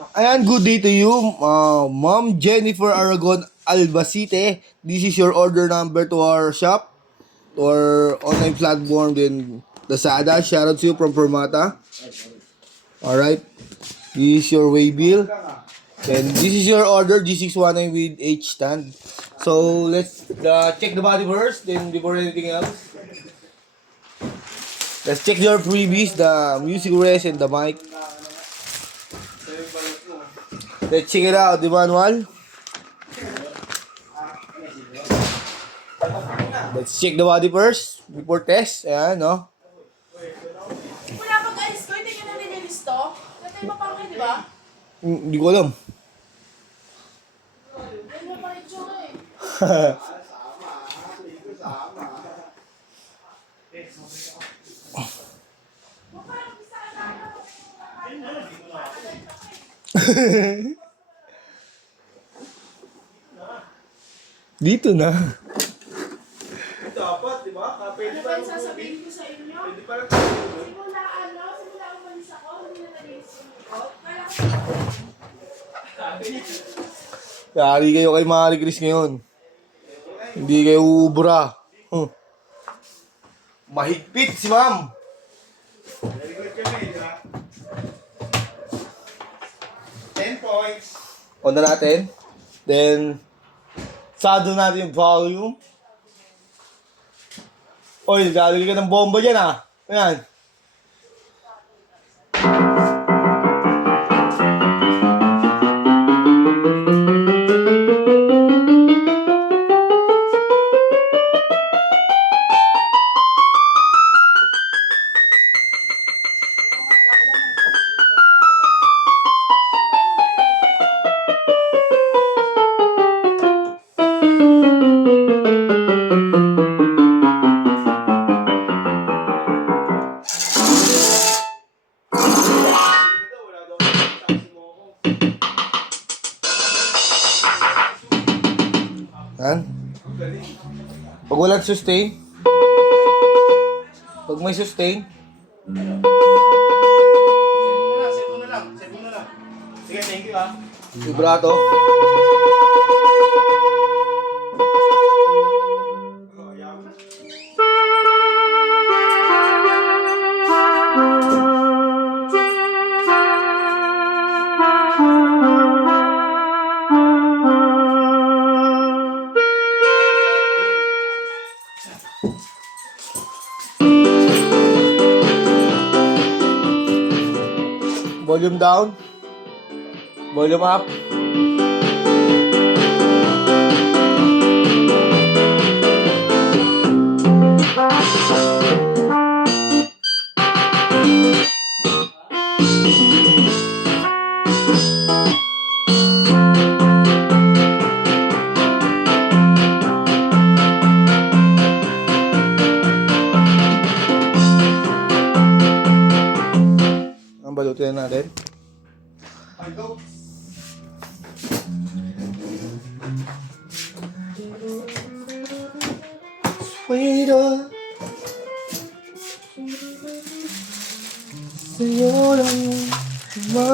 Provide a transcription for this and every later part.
Ayan, good day to you, Ma'am Jennifer Aragon Albacete. This is your order number to our shop, to our online platform, then Lazada. Shout out to you from Permata. Alright, this is your way bill. Then this is your order, G619 with H stand. So let's check the body first, then before anything else. Let's check your freebies, the music rest and the mic. Let's check it out, the manual. Let's check the body first before test. Ayan, no? Wala pag alis ko, hindi ka na nililis to. Dati mapangay, di ba? Hindi ko alam. Yan mo pa rin tsura eh. Dito na. Dapat, di ba? Pwede Ano pa ba yung sasabihin ko sa inyo? simula Simula umalis ako, hindi na nalilis ko. Kala ko Yari kayo kay Marie Chris ngayon. Hindi kayo ubra. Mahigpit si ma'am. very good kami, di ba? 10 points. On na natin. Then, sado natin yung volume. Oy, lalagay ka ng bomba dyan ah. Ayan. Wala daw sabi mo ako. Ayan. Pag walang sustain. Pag may sustain. Save mo na lang. Sige, thank you ah. Vibrato. Volume down. Volume up. Ang balutin natin. I go. Sweeter. Sa'yo lang ma.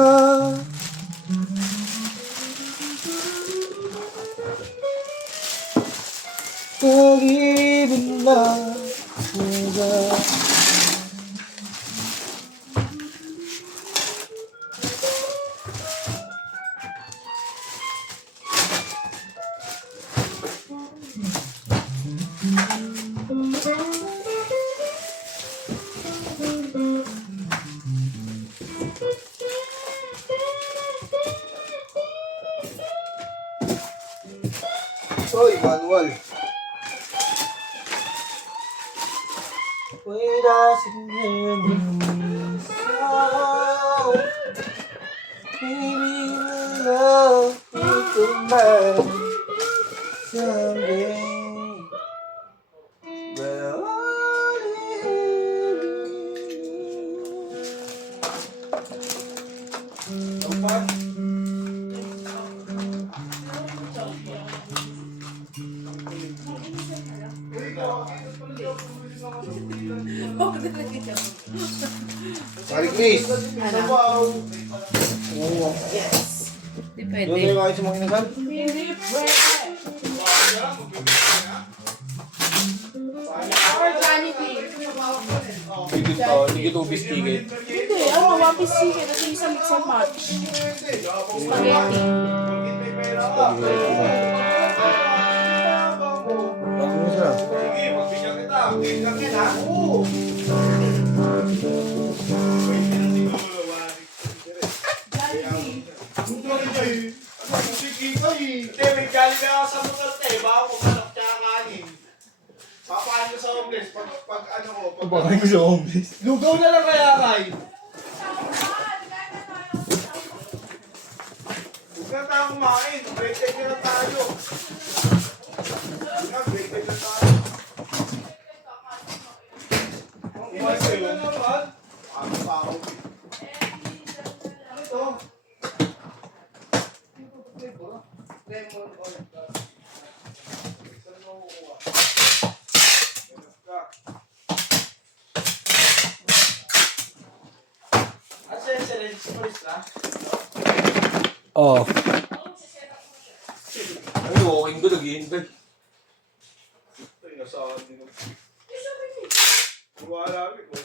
Pag-ibig na sila. Oy, manual. Wala singing sound. Baby, love you tonight. Someday. Well, Marie Chris. Wow. Oo. Yes. Hindi Doon pwede. tayo kain sa mga inasal? Hindi pwede. Organic eh. Higit to, higit ubis ticket. Hindi, one piece chicken at yung isang mix and match. Spaghetti. Bakit mo siya? Sige, pagbigyan kita. Bigyan kita, ha? Oo. Pwede na siguro, Sige ka eh. Hindi, may galing na ako sa motor te. Baka kumalak tsaka kanin. Papakan ko sa homeless. Pag ano ko. Pakain ko sa homeless. Lugaw na lang kaya kay. Huwag na tayo kumain. Break time na tayo. Break time na tayo. Kumain kayo. Ano pa ako? Ano ito? Lemon oil. Saan mo kukuha? Ganap ka. At sa excellence, pulis na? Oo. Ay, walking ko, nag-iintay. Ito yung nasaan din. Wala rin ko.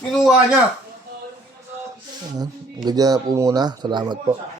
Kinuha niya. Ganyan po muna. Salamat po.